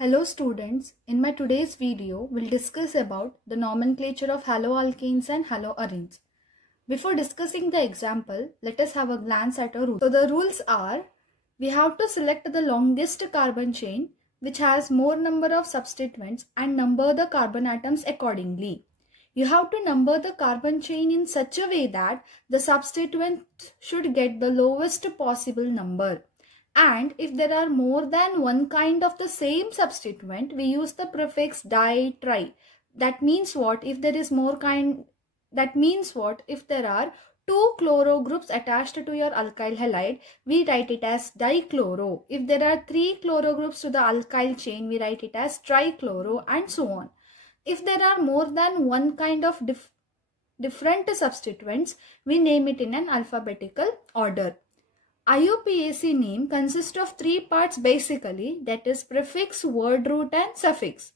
Hello students, in my today's video, we'll discuss about the nomenclature of haloalkanes and haloarenes. Before discussing the example, let us have a glance at our rules. So the rules are, we have to select the longest carbon chain which has more number of substituents and number the carbon atoms accordingly. You have to number the carbon chain in such a way that the substituent should get the lowest possible number. And if there are more than one kind of the same substituent, we use the prefix di, tri. That means what? If there is more kind, that means what? If there are two chloro groups attached to your alkyl halide, we write it as dichloro. If there are three chloro groups to the alkyl chain, we write it as trichloro, and so on. If there are more than one kind of different substituents, we name it in an alphabetical order. IUPAC name consists of three parts basically, that is prefix, word root and suffix.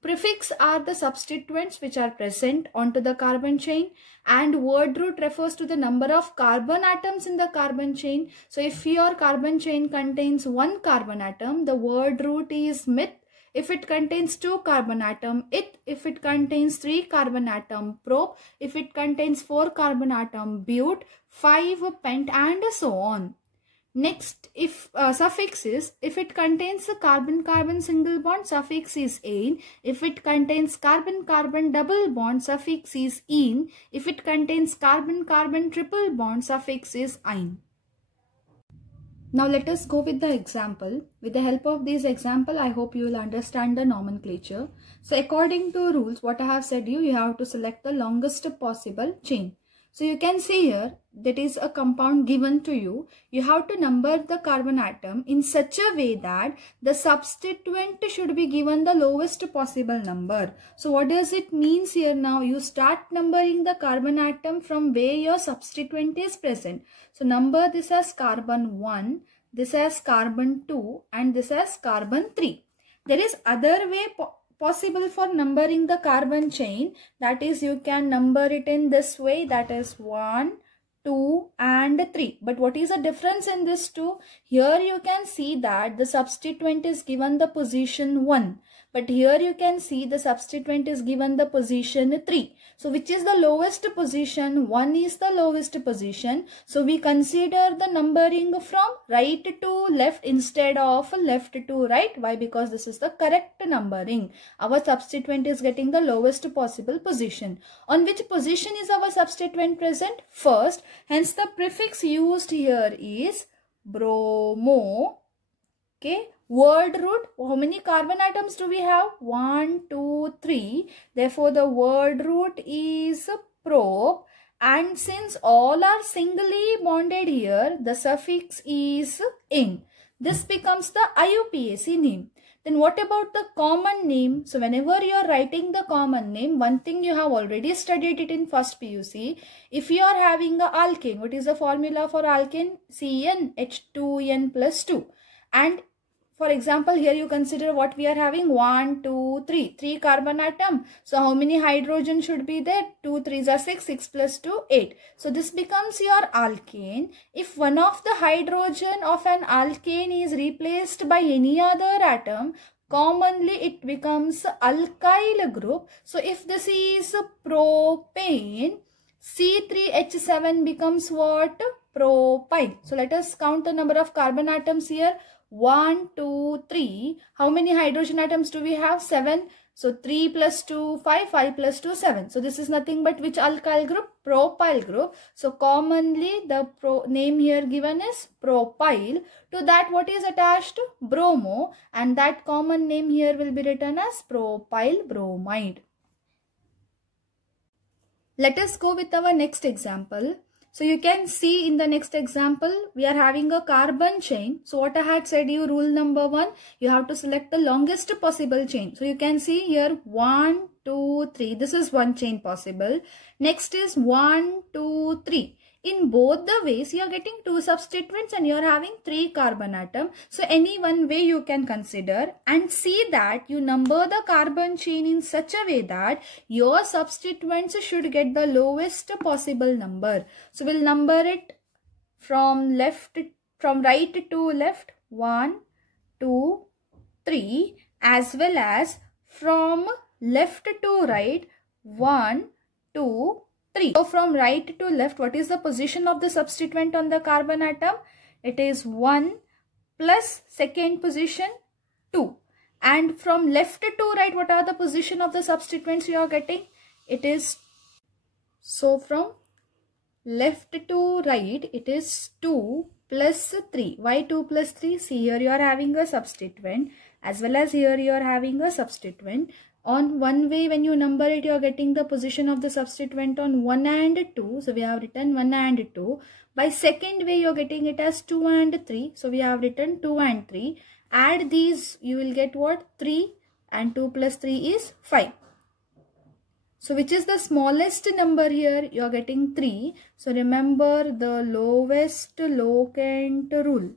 Prefix are the substituents which are present onto the carbon chain, and word root refers to the number of carbon atoms in the carbon chain. So if your carbon chain contains one carbon atom, the word root is meth. If it contains two carbon atom, it. If it contains three carbon atom, prop. If it contains four carbon atom, but, 5 pent, and so on. Next, if suffix is, if it contains a carbon-carbon single bond, suffix is -ane. If it contains carbon-carbon double bond, suffix is -ene. If it contains carbon-carbon triple bond, suffix is -ine. Now let us go with the example. With the help of this example, I hope you will understand the nomenclature. So according to rules, what I have said you have to select the longest possible chain. So you can see here, that is a compound given to you. You have to number the carbon atom in such a way that the substituent should be given the lowest possible number. So what does it mean here now? You start numbering the carbon atom from where your substituent is present. So number this as carbon 1, this as carbon 2, and this as carbon 3. There is other way possible for numbering the carbon chain, that is you can number it in this way, that is 1, 2 and 3. But what is the difference in this two? Here you can see that the substituent is given the position 1, but here you can see the substituent is given the position 3. So which is the lowest position? 1 is the lowest position. So we consider the numbering from right to left instead of left to right. Why? Because this is the correct numbering. Our substituent is getting the lowest possible position. On which position is our substituent present? First. Hence the prefix used here is bromo. Okay. Word root, how many carbon atoms do we have? 1, 2, 3. Therefore, the word root is prop. And since all are singly bonded here, the suffix is -ing. This becomes the IUPAC name. Then what about the common name? So whenever you are writing the common name, one thing you have already studied it in first PUC. If you are having a alkane, what is the formula for alkane? CnH2n plus 2. And for example, here you consider what we are having, 1, 2, 3. 3 carbon atom. So how many hydrogen should be there? 2 3s are 6. 6 plus 2, 8. So this becomes your alkane. If one of the hydrogen of an alkane is replaced by any other atom, commonly it becomes alkyl group. So if this is propane, C3H7 becomes what? Propyl. So let us count the number of carbon atoms here. 1, 2, 3. How many hydrogen atoms do we have? 7. So 3 plus 2, 5. 5 plus 2, 7. So this is nothing but which alkyl group? Propyl group. So commonly the name here given is propyl. To that what is attached? Bromo. And that common name here will be written as propyl bromide. Let us go with our next example. So you can see in the next example, we are having a carbon chain. So what I had said you, rule number 1, you have to select the longest possible chain. So you can see here 1, 2, 3. This is one chain possible. Next is 1, 2, 3. In both the ways, you are getting two substituents and you are having 3 carbon atom. So any one way you can consider and see that you number the carbon chain in such a way that your substituents should get the lowest possible number. So we'll number it from right to left, 1, 2, 3. as well as from left to right 1, 2, 3. So from right to left, what is the position of the substituent on the carbon atom? It is 1 plus second position 2. And from left to right, what are the position of the substituents you are getting? It is, so from left to right, it is 2 plus 3. Why 2 plus 3? See, here you are having a substituent as well as here you are having a substituent. On one way, when you number it, you are getting the position of the substituent on 1 and 2. So we have written 1 and 2. By second way, you are getting it as 2 and 3. So we have written 2 and 3. Add these, you will get what? 3, and 2 plus 3 is 5. So which is the smallest number here? You are getting 3. So remember the lowest locant rule.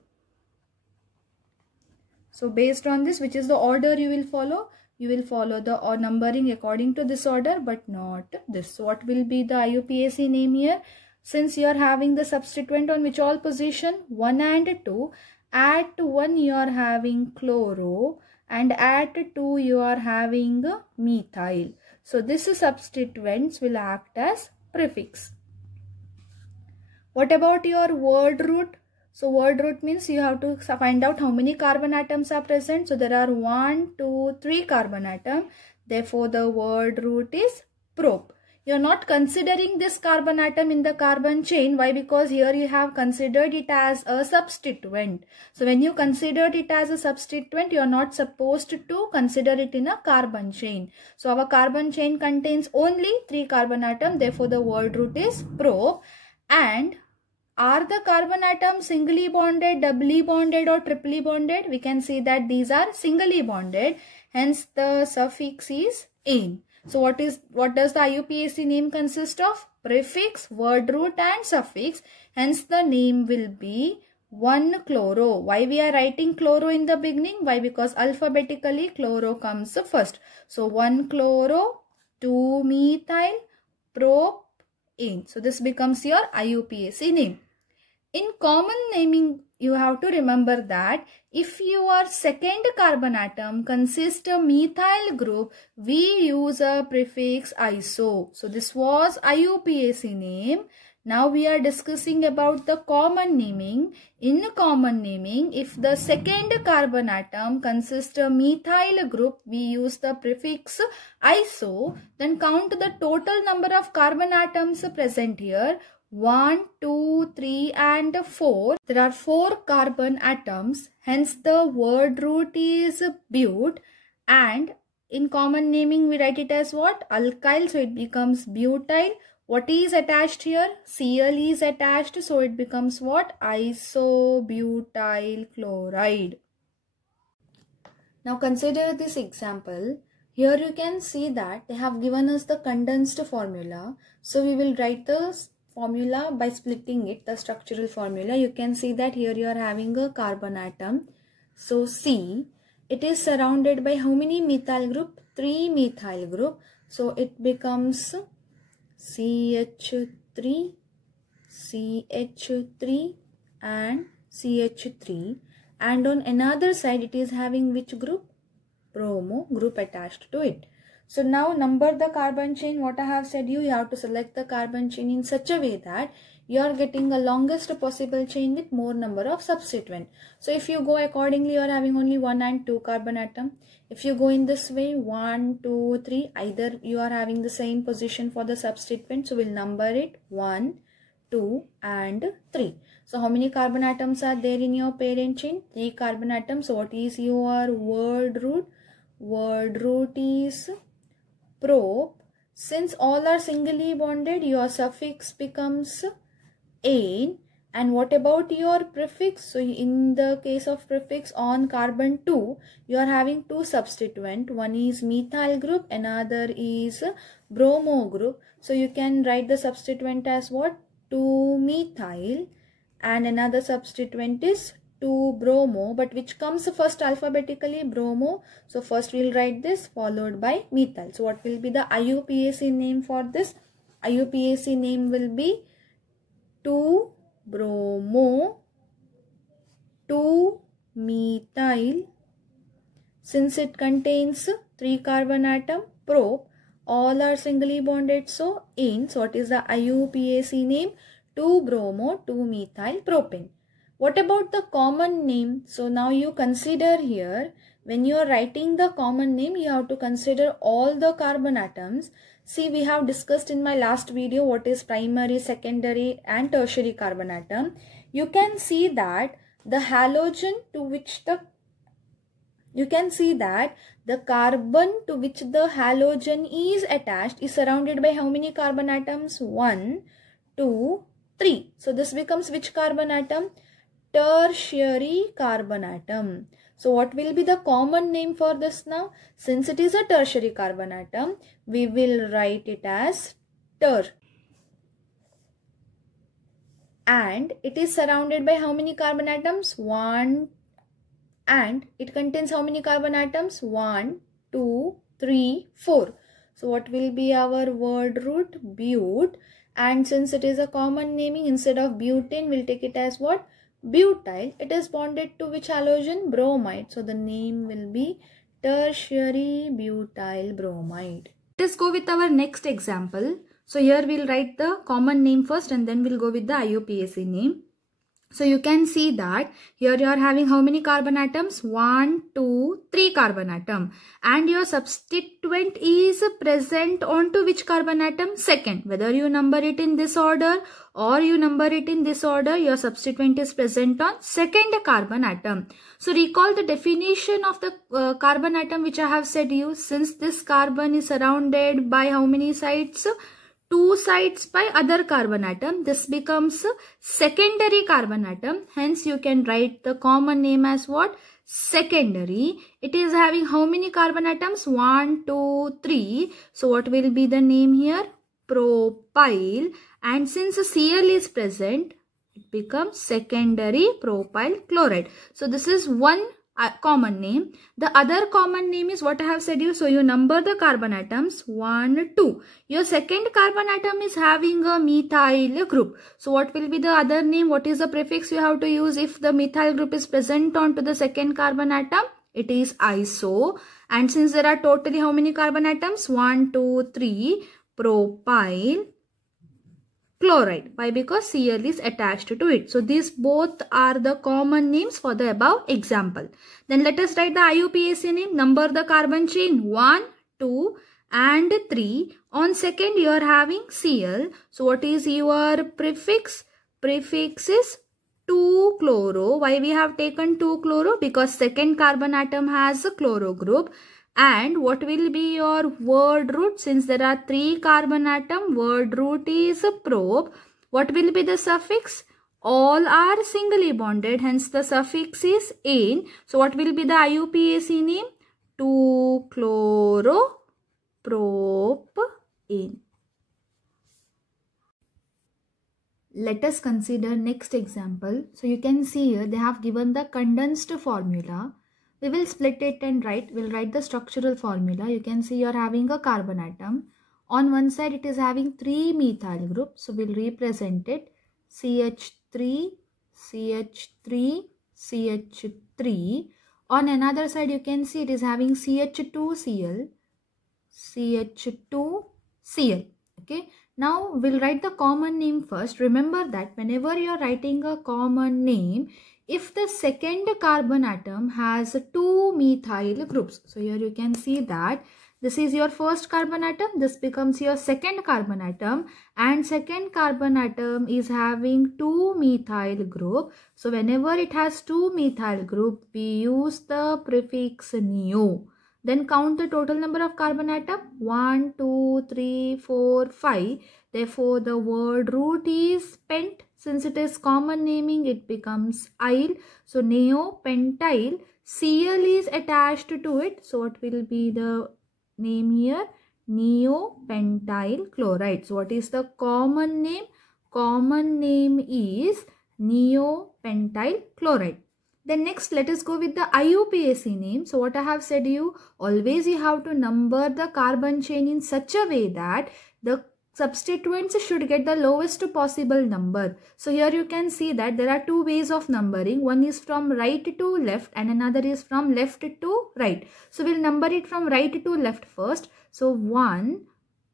So based on this, which is the order you will follow? You will follow the numbering according to this order, but not this. So what will be the IUPAC name here? Since you are having the substituent on which all position? 1 and 2. At 1 you are having chloro and at 2 you are having methyl. So this substituents will act as prefix. What about your word root? So word root means you have to find out how many carbon atoms are present. So there are 1, 2, 3 carbon atoms. Therefore the word root is prop. You are not considering this carbon atom in the carbon chain. Why? Because here you have considered it as a substituent. So when you considered it as a substituent, you are not supposed to consider it in a carbon chain. So our carbon chain contains only 3 carbon atoms. Therefore the word root is prop. And are the carbon atoms singly bonded, doubly bonded or triply bonded? We can see that these are singly bonded. Hence the suffix is "-ane". So what does the IUPAC name consist of? Prefix, word root and suffix. Hence the name will be 1-chloro. Why we are writing chloro in the beginning? Why? Because alphabetically chloro comes first. So 1-chloro, 2-methyl, prop-ane. So this becomes your IUPAC name. In common naming, you have to remember that if your second carbon atom consists of methyl group, we use a prefix iso. So this was IUPAC name. Now we are discussing about the common naming. In common naming, if the second carbon atom consists of methyl group, we use the prefix iso. Then count the total number of carbon atoms present here. 1, 2, 3 and 4. There are 4 carbon atoms. Hence the word root is but, and in common naming we write it as what? Alkyl. So it becomes butyl. What is attached here? Cl is attached. So it becomes what? Isobutyl chloride. Now consider this example. Here you can see that they have given us the condensed formula. So we will write the formula by splitting it, the structural formula. You can see that here you are having a carbon atom. So C, it is surrounded by how many methyl group? 3 methyl group. So it becomes CH3, CH3 and CH3. And on another side it is having which group? Bromo group attached to it. So now number the carbon chain. What I have said, you have to select the carbon chain in such a way that you are getting the longest possible chain with more number of substituent. So if you go accordingly, you are having only 1 and 2 carbon atom. If you go in this way, 1, 2, 3, either you are having the same position for the substituent. So we'll number it 1, 2 and 3. So how many carbon atoms are there in your parent chain? 3 carbon atoms. So what is your word root? Word root is prop. Since all are singly bonded, your suffix becomes "-ane". And what about your prefix? So in the case of prefix on carbon 2, you are having 2 substituent. One is methyl group, another is bromo group. So you can write the substituent as what? 2-methyl, and another substituent is 2-bromo, but which comes first alphabetically? Bromo. So first we will write this followed by methyl. So what will be the IUPAC name for this? IUPAC name will be 2-bromo, 2-methyl, since it contains 3 carbon atom. Prop, all are singly bonded. So ins, what is the IUPAC name? 2-bromo-2-methyl propane. What about the common name? So now you consider here, when you are writing the common name, you have to consider all the carbon atoms. See, we have discussed in my last video what is primary, secondary and tertiary carbon atom. You can see that the halogen to which the carbon to which the halogen is attached is surrounded by how many carbon atoms? 1, 2, 3. So this becomes which carbon atom? Tertiary carbon atom. So what will be the common name for this now? Since it is a tertiary carbon atom, we will write it as ter. And it is surrounded by how many carbon atoms? 1. And it contains how many carbon atoms? 1, 2, 3, 4. So what will be our word root? But. And since it is a common naming, instead of butane, we'll take it as what? Butyl. It is bonded to which halogen? Bromide. So the name will be tertiary butyl bromide. Let us go with our next example. So here we'll write the common name first and then we'll go with the IUPAC name. So you can see that here you are having how many carbon atoms? 1, 2, 3 carbon atom. And your substituent is present onto which carbon atom? Second. Whether you number it in this order or you number it in this order, your substituent is present on second carbon atom. So recall the definition of the carbon atom which I have said you. Since this carbon is surrounded by how many sides? 2 sides by other carbon atom. This becomes secondary carbon atom. Hence you can write the common name as what? Secondary. It is having how many carbon atoms? 1, 2, 3. So what will be the name here? Propyl. And since Cl is present, it becomes secondary propyl chloride. So this is one common name. The other common name is what I have said you. So you number the carbon atoms 1, 2. Your second carbon atom is having a methyl group. So what will be the other name? What is the prefix you have to use if the methyl group is present onto the second carbon atom? It is iso. And since there are totally how many carbon atoms? 1, 2, 3. Propyl chloride. Why? Because Cl is attached to it. So these both are the common names for the above example. Then let us write the IUPAC name. Number the carbon chain 1, 2 and 3. On second you are having Cl. So what is your prefix? Prefix is 2-chloro. Why we have taken 2-chloro? Because second carbon atom has a chloro group. And what will be your word root? Since there are 3 carbon atom, word root is prop. What will be the suffix? All are singly bonded, hence the suffix is ane. So what will be the IUPAC name? 2-chloropropane. Let us consider next example. So you can see here they have given the condensed formula. We will split it and we'll write the structural formula. You can see you're having a carbon atom. On one side it is having 3 methyl groups. So we'll represent it. CH3, CH3, CH3. On another side you can see it is having CH2Cl, CH2Cl. Okay. Now we'll write the common name first. Remember that whenever you're writing a common name, if the second carbon atom has 2 methyl groups. So here you can see that this is your first carbon atom. This becomes your second carbon atom. And second carbon atom is having 2 methyl group. So whenever it has 2 methyl group, we use the prefix neo. Then count the total number of carbon atom. 1, 2, 3, 4, 5. Therefore the word root is pent. Since it is common naming, it becomes yl. So neopentyl. Cl is attached to it. So what will be the name here? Neopentyl chloride. So what is the common name? Common name is neopentyl chloride. Then next let us go with the IUPAC name. So what I have said you, always you have to number the carbon chain in such a way that the substituents should get the lowest possible number. So here you can see that there are two ways of numbering. One is from right to left and another is from left to right. So we'll number it from right to left first. So 1,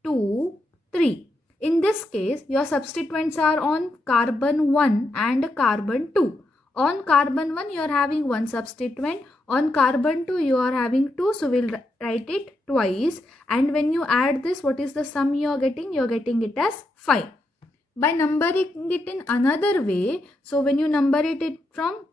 2, 3. In this case, your substituents are on carbon 1 and carbon 2. On carbon 1, you are having one substituent. On carbon 2, you are having 2. So we'll write it twice. And when you add this, what is the sum you are getting? You are getting it as 5. By numbering it in another way, so when you number it from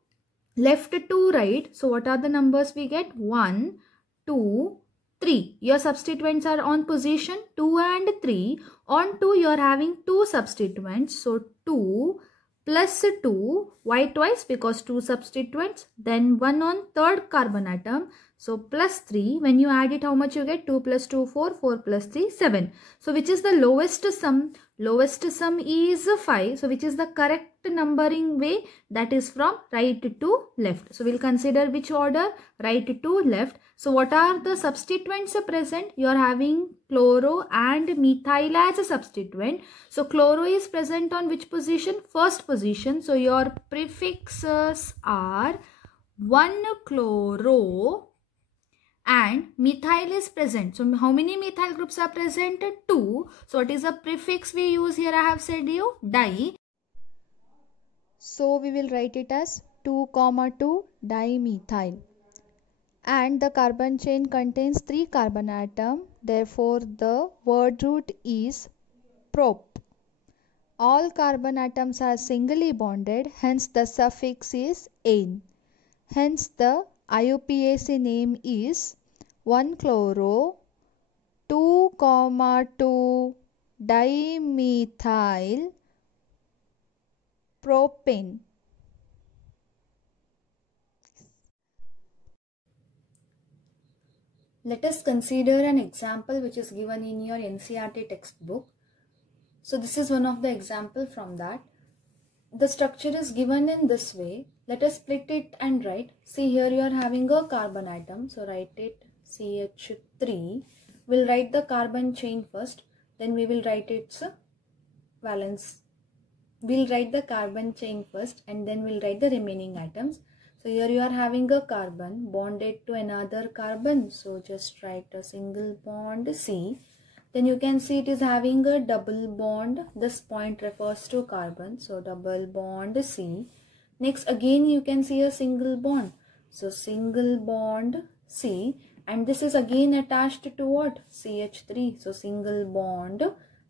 left to right, so what are the numbers we get? 1, 2, 3. Your substituents are on position 2 and 3. On 2, you are having two substituents. So 2 plus 2. Why twice? Because two substituents. Then 1 on third carbon atom. So plus 3. When you add it, how much you get? 2 plus 2, 4. 4 plus 3, 7. So which is the lowest sum? Lowest sum is 5. So which is the correct numbering way? That is from right to left. So we'll consider which order? Right to left. So what are the substituents present? You are having chloro and methyl as a substituent. So chloro is present on which position? First position. So your prefixes are 1-chloro and methyl is present. So how many methyl groups are present? 2. So what is the prefix we use here? I have said you di. So we will write it as 2, 2 dimethyl. And the carbon chain contains 3 carbon atoms. Therefore, the word root is prop. All carbon atoms are singly bonded. Hence, the suffix is -ane. Hence, the IUPAC name is 1-chloro 2,2 dimethyl propane. Let us consider an example which is given in your NCERT textbook. So this is one of the example from that. The structure is given in this way. Let us split it and write. See, here you are having a carbon atom. So write it CH3. We'll write the carbon chain first. Then we will write its valence. We'll write the carbon chain first and then we'll write the remaining atoms. So here you are having a carbon bonded to another carbon. So just write a single bond C. Then you can see it is having a double bond. This point refers to carbon. So double bond C. Next again you can see a single bond. So single bond C. And this is again attached to what? CH3. So single bond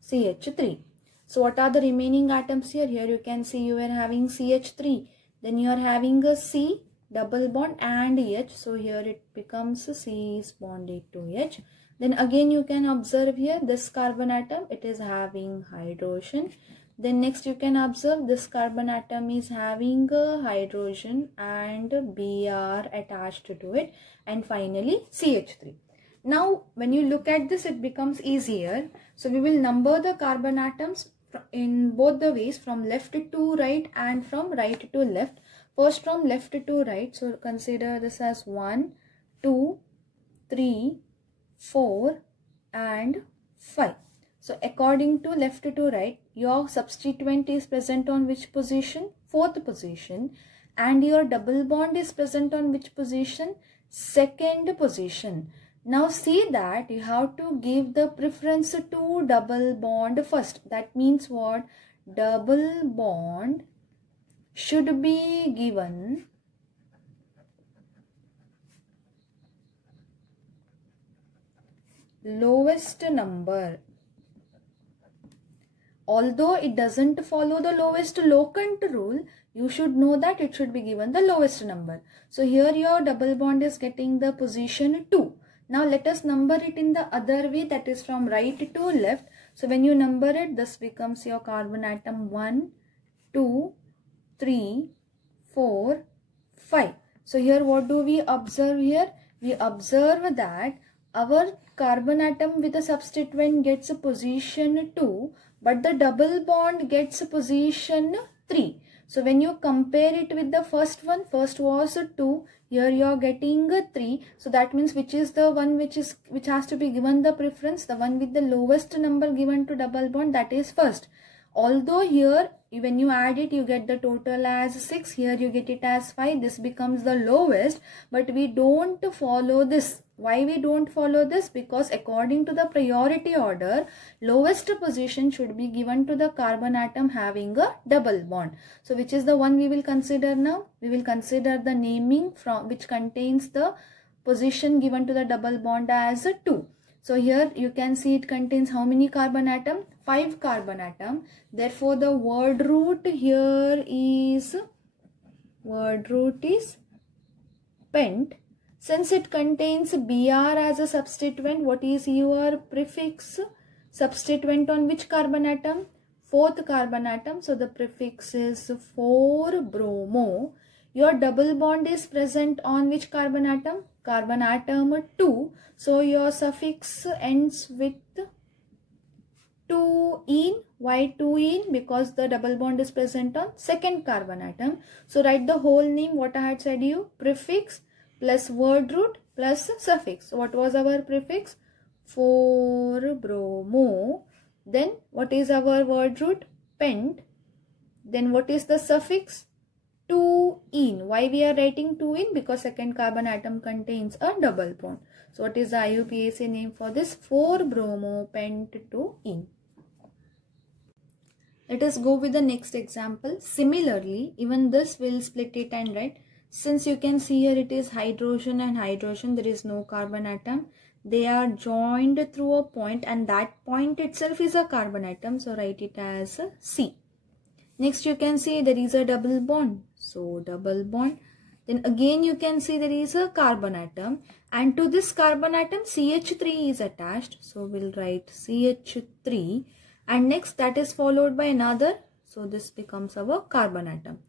CH3. So what are the remaining atoms here? Here you can see you are having CH3. Then you are having a C double bond and H. So here it becomes C is bonded to H. Then again you can observe here this carbon atom. It is having hydrogen. Then next you can observe this carbon atom is having a hydrogen and Br attached to it. And finally CH3. Now when you look at this, it becomes easier. So we will number the carbon atoms in both the ways, from left to right and from right to left. First from left to right. So consider this as 1, 2, 3, 4 and 5. So according to left to right, your substituent is present on which position? Fourth position. And your double bond is present on which position? Second position. Now see that you have to give the preference to double bond first. That means what? Double bond should be given lowest number. Although it doesn't follow the lowest locant rule, you should know that it should be given the lowest number. So here your double bond is getting the position 2. Now let us number it in the other way, that is from right to left. So when you number it, this becomes your carbon atom 1, 2, 3, 4, 5. So here what do we observe here? We observe that our carbon atom with a substituent gets a position 2, but the double bond gets a position 3. So when you compare it with the first one, first was 2, Here you are getting 3. So that means which is the one which has to be given the preference? The one with the lowest number given to double bond, that is first. Although here when you add it you get the total as 6, here you get it as 5, this becomes the lowest, but we don't follow this. Why we don't follow this? Because according to the priority order, lowest position should be given to the carbon atom having a double bond. So which is the one we will consider now? We will consider the naming from which contains the position given to the double bond as 2. So here you can see it contains how many carbon atom? 5 carbon atom. Therefore the word root here is pent. Since it contains Br as a substituent, what is your prefix? Substituent on which carbon atom? 4th carbon atom. So the prefix is 4-bromo. Your double bond is present on which carbon atom? Carbon atom 2. So your suffix ends with 2-ene. Why 2-ene? Because the double bond is present on 2nd carbon atom. So write the whole name what I had said you. Prefix plus word root plus suffix. So what was our prefix? 4-bromo. Then what is our word root? Pent. Then what is the suffix? 2-ene. Why we are writing 2-ene? Because 2nd carbon atom contains a double bond. So what is the IUPAC name for this? 4-bromo pent 2-ene. Let us go with the next example. Similarly, even this will split it and write. Since you can see here it is hydrogen and hydrogen, there is no carbon atom. They are joined through a point and that point itself is a carbon atom. So write it as C. Next you can see there is a double bond. So double bond. Then again you can see there is a carbon atom. And to this carbon atom CH3 is attached. So we'll write CH3. And next that is followed by another. So this becomes our carbon atom.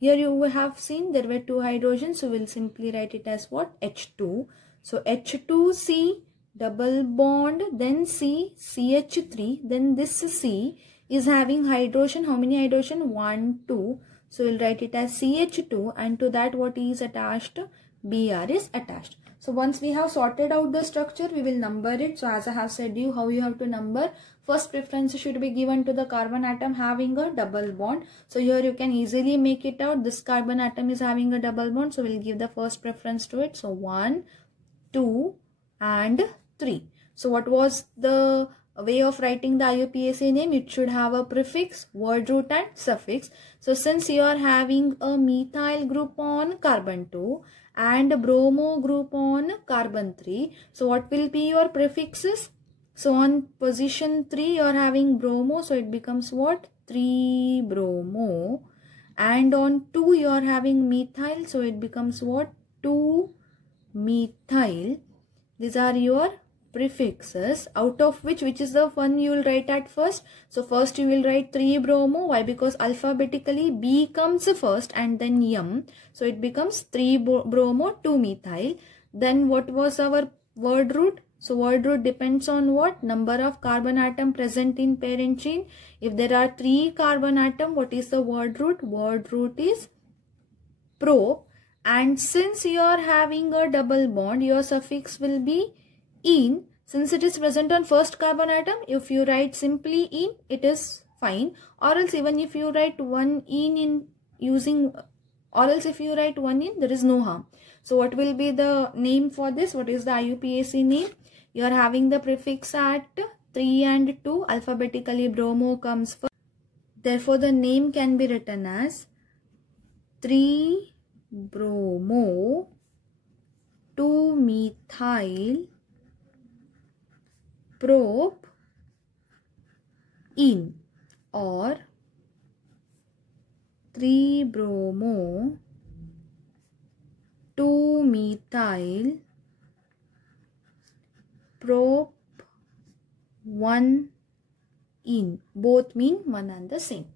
Here you have seen there were 2 hydrogens. So we'll simply write it as what? H2. So H2C double bond, then C, CH3, then this C is having hydrogen. How many hydrogen? 1, 2. So we'll write it as CH2 and to that what is attached? Br is attached. So once we have sorted out the structure, we will number it. So as I have said you how you have to number. First preference should be given to the carbon atom having a double bond. So here you can easily make it out. This carbon atom is having a double bond. So we'll give the first preference to it. So 1, 2 and 3. So what was the way of writing the IUPAC name? It should have a prefix, word root and suffix. So since you are having a methyl group on carbon 2 and a bromo group on carbon 3. So what will be your prefixes? So on position 3 you are having bromo. So it becomes what? 3-bromo. And on 2 you are having methyl. So it becomes what? 2-methyl. These are your prefixes, out of which is the one you will write at first? So first you will write 3-bromo. Why? Because alphabetically B comes first and then M. So it becomes 3-bromo 2-methyl. Then what was our word root? So word root depends on what? Number of carbon atom present in parent chain. If there are 3 carbon atom, what is the word root? Word root is prop. And since you are having a double bond, your suffix will be ene. Since it is present on first carbon atom, if you write simply ene, it is fine. Or else even if you write 1 ene in using, or else if you write 1 ene, there is no harm. So what will be the name for this? What is the IUPAC name? You are having the prefix at 3 and 2. Alphabetically bromo comes first. Therefore the name can be written as 3-bromo 2-methyl prop ene, or 3-bromo 2-methyl prop 1 ene. Both mean one and the same.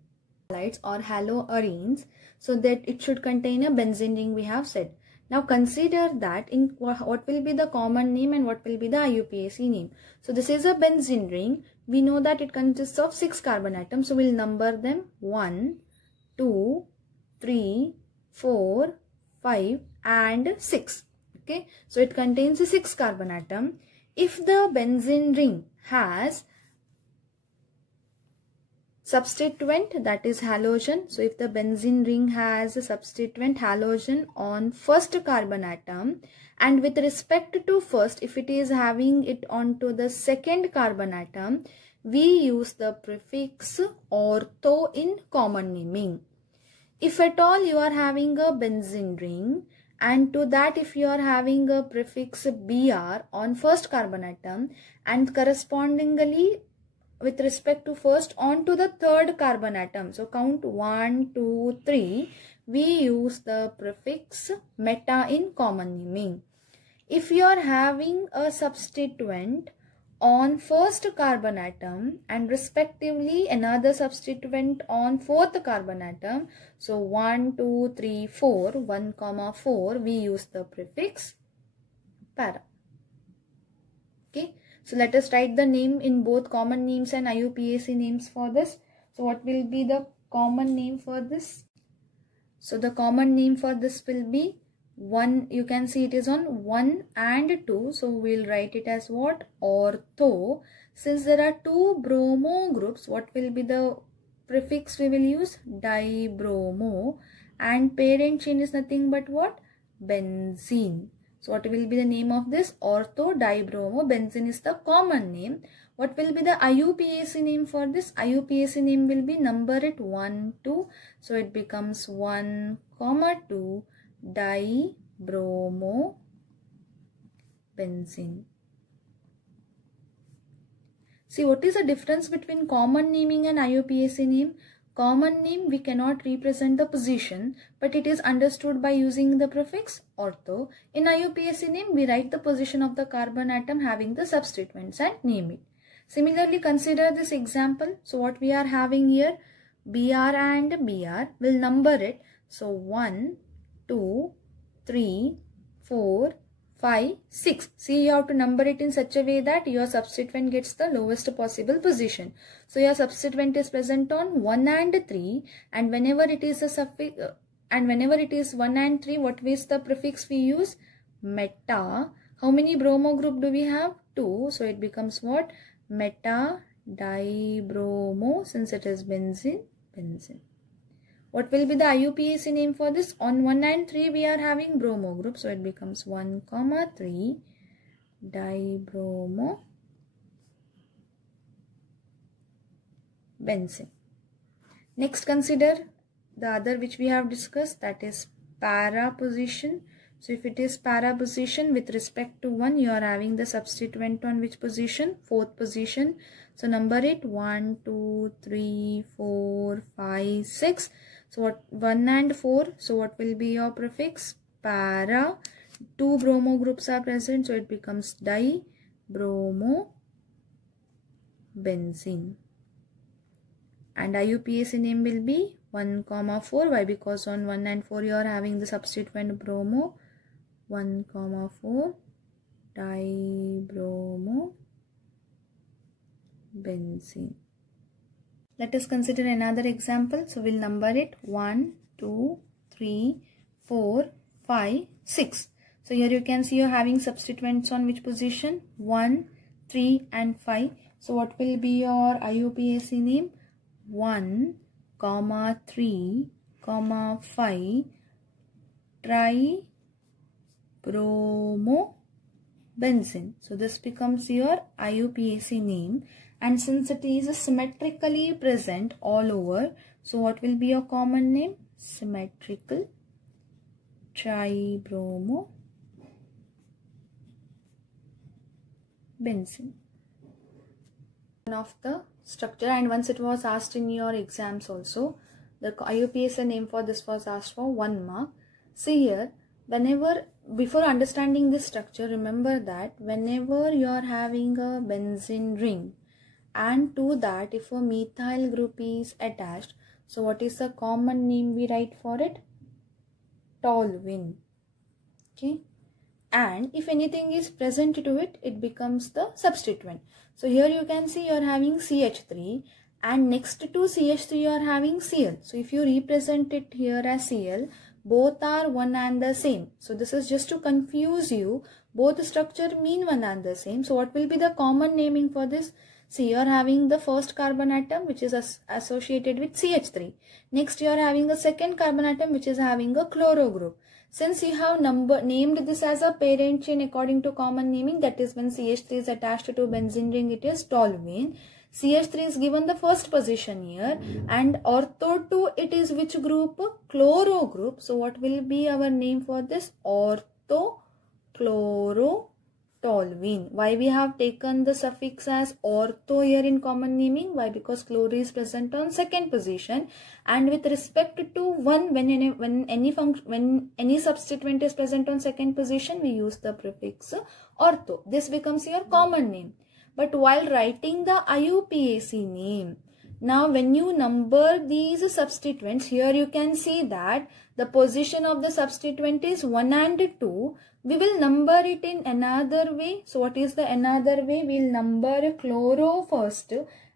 Halides or haloarenes, so that it should contain a benzene ring we have said. Now consider that in what will be the common name and what will be the IUPAC name. So this is a benzene ring. We know that it consists of 6 carbon atoms. So we'll number them 1, 2, 3, 4, 5 and 6. Okay, so it contains a 6 carbon atom. If the benzene ring has substituent, that is halogen, so if the benzene ring has a substituent halogen on first carbon atom, and with respect to first, if it is having it onto the second carbon atom, we use the prefix ortho in common naming. If at all you are having a benzene ring, and to that if you are having a prefix Br on first carbon atom, and correspondingly with respect to first on to the third carbon atom, so count 1, 2, 3, we use the prefix meta in common naming. If you are having a substituent on first carbon atom and respectively another substituent on fourth carbon atom, so 1, 2, 3, 4, 1, 4, we use the prefix para. Okay, so let us write the name in both common names and IUPAC names for this. So what will be the common name for this? So the common name for this will be 1, you can see it is on 1 and 2, so we'll write it as what? Ortho. Since there are 2 bromo groups, what will be the prefix we will use? Dibromo. And parent chain is nothing but what? Benzene. So what will be the name of this? Ortho dibromo benzene is the common name. What will be the IUPAC name for this? IUPAC name will be number it 1, 2. So it becomes 1, 2 dibromo benzene. See, what is the difference between common naming and IUPAC name? Common name, we cannot represent the position, but it is understood by using the prefix ortho. In IUPAC name, we write the position of the carbon atom having the substituents and name it. Similarly, consider this example. So what we are having here, Br and Br, will number it. So 1, 2, 3, 4, 5, 6. See, you have to number it in such a way that your substituent gets the lowest possible position. So your substituent is present on 1 and 3, and whenever it is a suffix whenever it is 1 and 3, what is the prefix we use? Meta. How many bromo group do we have? 2. So it becomes what? Meta dibromo, since it is benzene. What will be the IUPAC name for this? On 1 and 3 we are having bromo group, so it becomes 1, 3 dibromo benzene. Next, consider the other which we have discussed, that is para position. So if it is para position, with respect to 1, you are having the substituent on which position? Fourth position. So number it 1, 2, 3, 4, 5, 6. So what? 1 and 4. So what will be your prefix? Para. 2 bromo groups are present, so it becomes dibromo benzene. And IUPAC name will be 1, 4. Why? Because on 1 and 4 you are having the substituent bromo. 1, 4 dibromo benzene. Let us consider another example. So we'll number it 1, 2, 3, 4, 5, 6. So here you can see you're having substituents on which position? 1, 3 and 5. So what will be your IUPAC name? 1, 3, 5 tribromo benzene. So this becomes your IUPAC name, and since it is symmetrically present all over, so what will be your common name? Symmetrical tribromo benzene. One of the structure, and once it was asked in your exams also, the IUPAC name for this was asked for 1 mark. See here, before understanding this structure, remember that whenever you are having a benzene ring and to that if a methyl group is attached, so what is the common name we write for it? Toluene. Okay, and if anything is present to it, it becomes the substituent. So here you can see you are having CH3, and next to CH3 you are having Cl. So if you represent it here as Cl, both are one and the same. So this is just to confuse you. Both structure mean one and the same. So what will be the common naming for this? See, you are having the first carbon atom which is associated with CH3. Next you are having a second carbon atom which is having a chloro group. Since you have named this as a parent chain according to common naming, that is when CH3 is attached to benzene ring, it is toluene. CH3 is given the first position here, and ortho to it is which group? Chloro group. So what will be our name for this? Orthochlorotoluene. Why we have taken the suffix as ortho here in common naming? Why? Because chloro is present on second position, and with respect to one, when any substituent is present on second position, we use the prefix ortho. This becomes your common name. But while writing the IUPAC name, now when you number these substituents, here you can see that the position of the substituent is 1 and 2. We will number it in another way. So what is the another way? We will number chloro first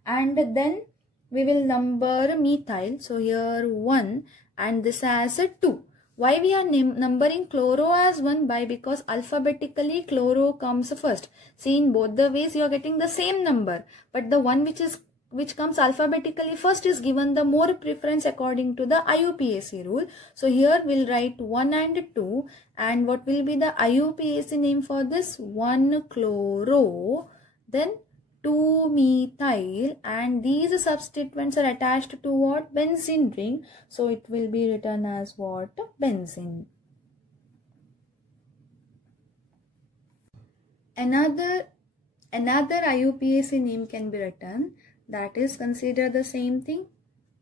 and then we will number methyl. So here 1 and this as a 2. Why we are numbering chloro as 1? By because alphabetically chloro comes first. See, in both the ways you are getting the same number, but the one which comes alphabetically first is given the more preference according to the IUPAC rule. So here we'll write 1 and 2, and what will be the IUPAC name for this? 1 chloro, then 2 methyl, and these substituents are attached to what? Benzene ring. So it will be written as what? Benzene. Another IUPAC name can be written, that is, consider the same thing.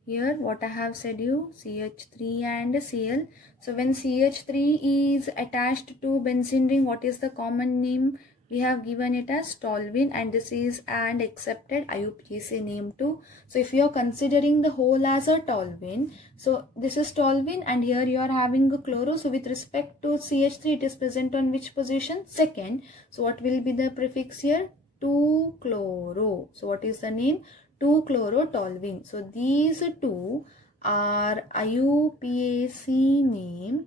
Here what I have said you, CH3 and Cl. So when CH3 is attached to benzene ring, what is the common name? We have given it as toluene, and this is an accepted IUPAC name too. So if you are considering the whole as a toluene, so this is toluene and here you are having a chloro. So with respect to CH3, it is present on which position? Second. So what will be the prefix here? 2-chloro. So what is the name? 2-chlorotoluene. So these two are IUPAC name,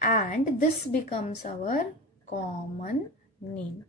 and this becomes our common name.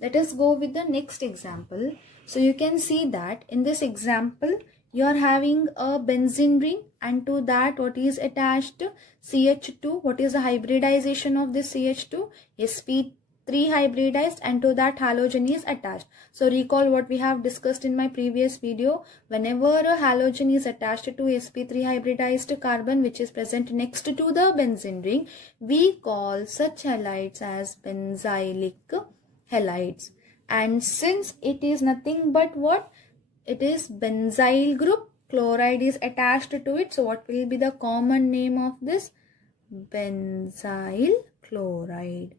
Let us go with the next example. So you can see that in this example you are having a benzene ring, and to that what is attached? CH2. What is the hybridization of this CH2? sp3 hybridized, and to that halogen is attached. So recall what we have discussed in my previous video. Whenever a halogen is attached to sp3 hybridized carbon which is present next to the benzene ring, we call such halides as benzylic halides. And since it is nothing but what? It is benzyl group, chloride is attached to it. So what will be the common name of this? Benzyl chloride.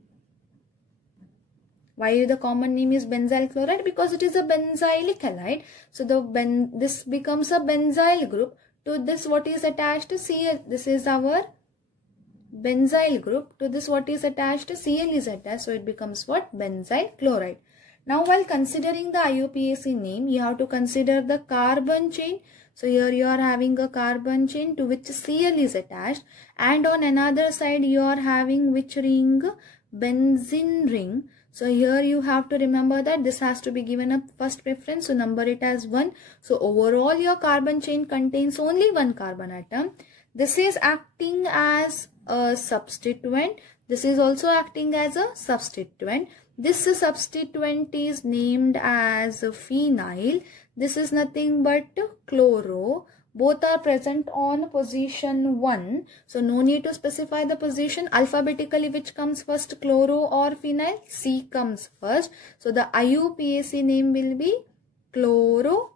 Why the common name is benzyl chloride? Because it is a benzylic halide. So this becomes a benzyl group. To this what is attached? Cl. This is our benzyl group. To this what is attached? Cl is attached. So it becomes what? Benzyl chloride. Now while considering the IUPAC name, you have to consider the carbon chain. So here you are having a carbon chain to which Cl is attached, and on another side you are having which ring? Benzene ring. So here you have to remember that this has to be given a first preference. So number it as 1. So overall your carbon chain contains only one carbon atom. This is acting as a substituent. This is also acting as a substituent. This substituent is named as phenyl. This is nothing but chloro. Both are present on position 1. So no need to specify the position. Alphabetically which comes first, chloro or phenyl? C comes first. So the IUPAC name will be chlorophenyl.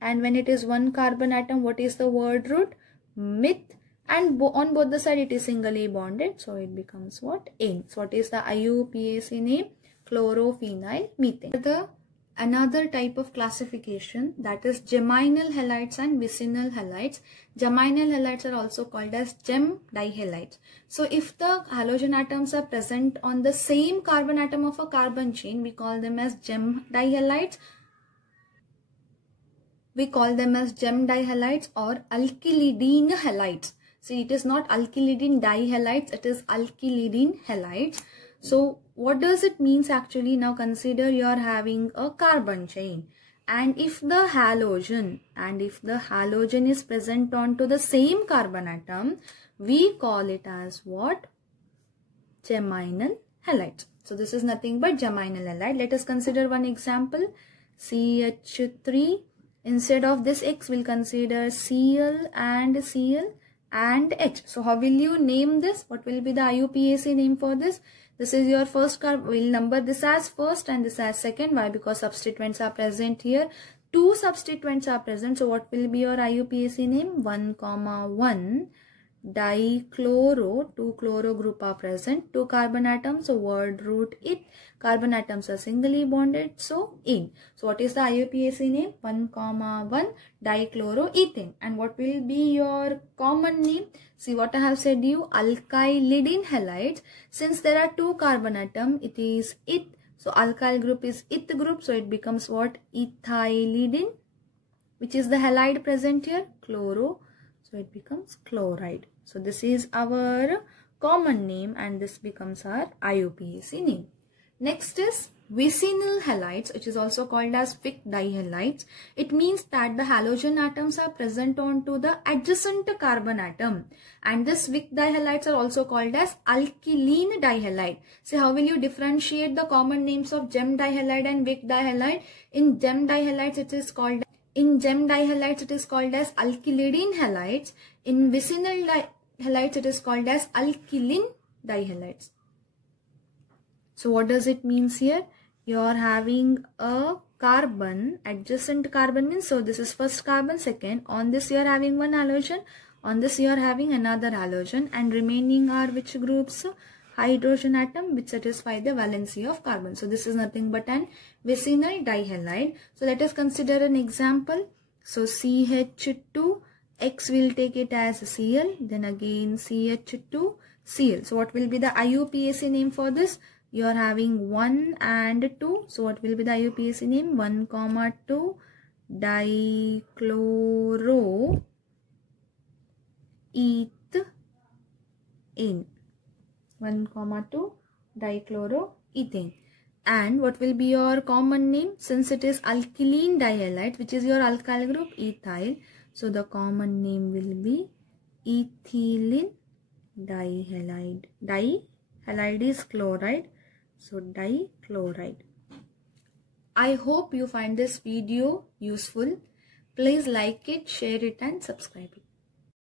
And when it is one carbon atom, what is the word root? Meth. And on both the side it is singly bonded. So it becomes what? Ane. So what is the IUPAC name? Chlorophenyl methane. Another type of classification, that is geminal halides and vicinal halides. Geminal halides are also called as gem dihalides. So if the halogen atoms are present on the same carbon atom of a carbon chain, we call them as gem dihalides. we call them as gem dihalides or alkylidene halides. See, it is not alkylidene dihalides, it is alkylidene halides. So what does it means actually? Now consider you are having a carbon chain, and if the halogen is present onto the same carbon atom, we call it as what? Geminal halides. So this is nothing but geminal halide. Let us consider one example. CH3. Instead of this X, we'll consider Cl and H. So how will you name this? What will be the IUPAC name for this? This is your first carbon. We'll number this as first and this as second. Why? Because substituents are present here. Two substituents are present. So what will be your IUPAC name? 1,1 dichloro. Two chloro group are present. Two carbon atoms. So word root it. Carbon atoms are singly bonded. So in. So what is the IUPAC name? 1,1 dichloroethane. And what will be your common name? See what I have said you, alkylidene halides. Since there are two carbon atoms, it is eth. So alkyl group is eth group. So it becomes what? Ethylidene. Which is the halide present here? Chloro. So it becomes chloride. So this is our common name and this becomes our IUPAC name. Next is vicinal halides, which is also called as Wick dihalides. It means that the halogen atoms are present onto the adjacent carbon atom, and this Wick dihalides are also called as alkylene dihalide. So how will you differentiate the common names of gem dihalide and Wick dihalide? In gem dihalides it is called as alkylidene halides. In vicinal halides it is called as alkylene dihalides. So what does it means here? You are having a carbon, adjacent carbon means, so this is first carbon, second. On this you are having one halogen, on this you are having another halogen, and remaining are which groups? Hydrogen atom which satisfy the valency of carbon. So this is nothing but an vicinal dihalide. So let us consider an example. So CH2, X will take it as Cl, then again CH2, Cl. So what will be the IUPAC name for this? You are having 1 and 2. So what will be the IUPAC name? 1,2 dichloroethane. 1,2 dichloroethane. And what will be your common name? Since it is alkylene dihalide, which is your alkyl group? Ethyl. So the common name will be ethylene dihalide. Dihalide is chloride. So dichloride. I hope you find this video useful. Please like it, share it and subscribe it.